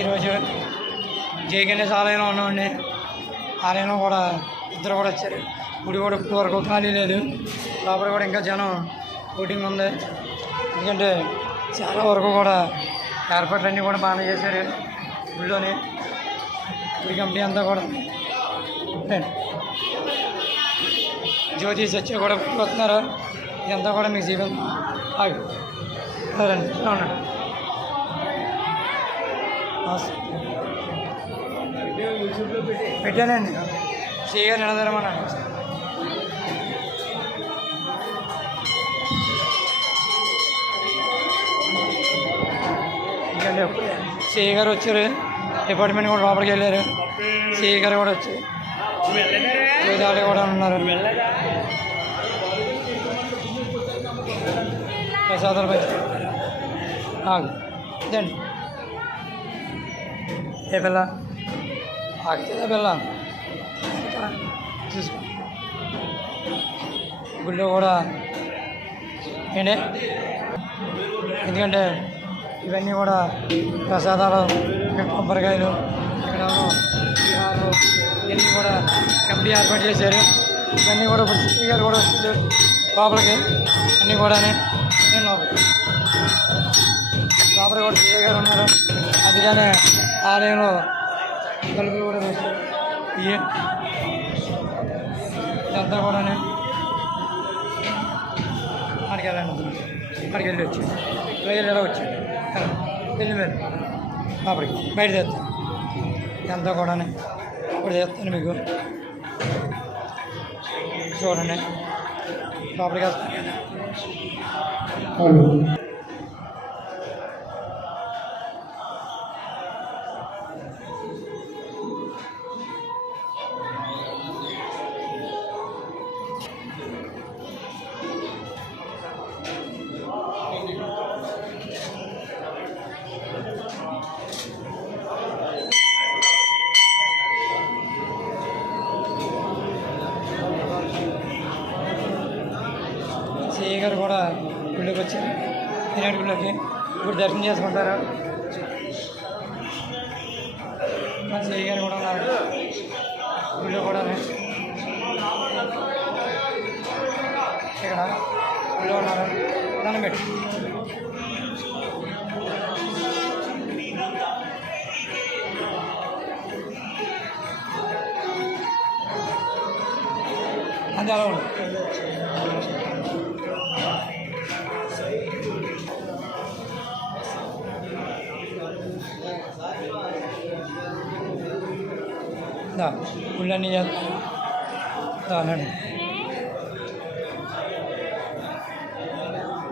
ఈరోజు జయగణేశ ఆలయంలో ఉన్నామండి ఆలయంలో కూడా ఇద్దరు కూడా వచ్చారు. గుడి కూడా ఇప్పుడు వరకు ఖాళీ లేదు. లోపల కూడా ఇంకా జనం ఓటింగ్ ఉంది. ఎందుకంటే చాలా వరకు కూడా ఏర్పాట్లన్నీ కూడా బాగానే చేశారు గుడిలోని. గుడి కంపెనీ అంతా కూడా జ్యోతి సత్య కూడా వస్తున్నారు. ఇదంతా కూడా మీకు జీవితం ఆగి. సరే అవునండి పెట్టానండి. నిలదరమన్నాడు ఇంకండి సిఐ గారు వచ్చారు. డిపార్ట్మెంట్ కూడా లోపలికి వెళ్ళారు. సిఐ గారు కూడా వచ్చారు. వేదాలు కూడా ఉన్నారు. ప్రసాదాలు పై ఆగు. ఇదండి. ఏ పిల్ల ఆగితే పిల్ల చూసుకో గుళ్ళో కూడా ఏంటి ఎందుకంటే ఇవన్నీ కూడా ప్రసాదాలు కొబ్బరికాయలు ఇక్కడ ఇవన్నీ కూడా కమిటీ ఏర్పాటు చేశారు ఇవన్నీ కూడా ఇప్పుడు సిపి గారు కూడా వచ్చారు లోపలికి అన్నీ కూడా నేను లోపలికి కూడా సిఐ గారు ఉన్నారు? అందుకనే ఆలయంలో తలుపులు కూడా వేశారు ఇవి ఇదంతా కూడా అక్కడికి వెళ్ళండి అక్కడికి వెళ్ళి వచ్చి ఇలా వెళ్ళి ఎలా వచ్చి వెళ్ళి మీరు. లోపలికి బయట తెస్తాను. ఇదంతా కూడా ఇప్పుడు చేస్తాను మీకు. చూడండి. లోపలికి వెళ్తాను గుళ్ళోకి వచ్చారు ఈనాటి గుళ్ళోకి ఇప్పుడు దర్శనం చేసుకుంటారు మా సిఐ గారు కూడా ఉన్నారు గుళ్ళో కూడా ఇక్కడ గుళ్ళో ఉన్నారు దండం పెట్టు అది అలా ఉంది దా గుళ్ళన్నీ చేస్తాను దా రండి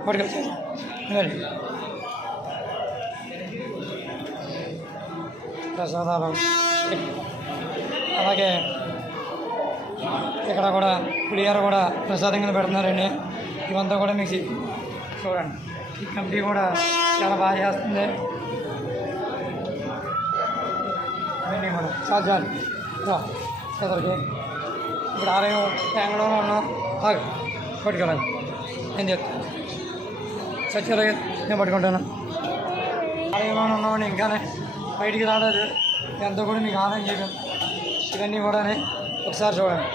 పట్టుకెళ్తాను రండి ప్రసాదాలు అలాగే ఇక్కడ కూడా పులిహోర కూడా ప్రసాదం కింద పెడుతున్నారండి ఇవంతా కూడా మీకు చూడండి. ఈ కంపెనీ కూడా చాలా బాగా చేస్తుంది. ఇవన్నీ కూడా. చాలు చాలు. ఇప్పుడు ఆలయం ట్యాంగ్లోనే ఉన్నాం ఆగు. పట్టుకెళ్ళాలి. నేను చెప్తాను సత్యరాగే నేను పట్టుకుంటాను. ఆలయంలోనే ఉన్నామని ఇంకానే బయటికి రాలేదు. ఎంతో కూడా మీకు ఆలయం చేయడం. ఇవన్నీ కూడా ఒకసారి చూడండి.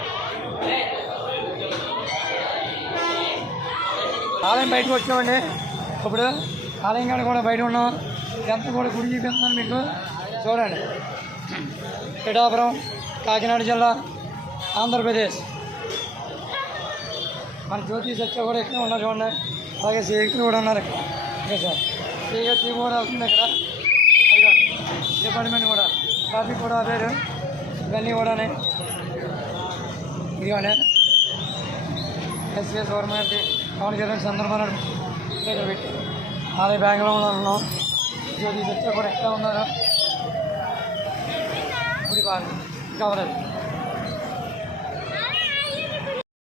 ఆలయం బయటకు వచ్చామండి. ఇప్పుడు ఆలయం కాడ కూడా బయట ఉన్నాం. ఎంత కూడా గుడి చూపిస్తున్నాను మీకు. చూడండి. పిఠాపురం కాకినాడ జిల్లా ఆంధ్రప్రదేశ్. మన జ్యోతి సత్య కూడా ఇక్కడ ఉన్నారు చూడండి. అలాగే శ్రీకృష్ణ కూడా ఉన్నారు ఇక్కడ. Okay sir. శ్రీకృష్ణ కూడా వస్తుంది ఇక్కడ. డిపార్ట్మెంట్ కూడా. ట్రాఫిక్ కూడా పేరు ఇవన్నీ కూడా ఇదిగోనే. S S government Pawan Kalyan సందర్భాలు ఇక్కడ పెట్టి అదే బ్యాంకులో ఉన్నాం జ్యోతి సత్య కూడా ఎక్కడ ఉన్నారు ఇప్పుడు బాగా కవరేజ్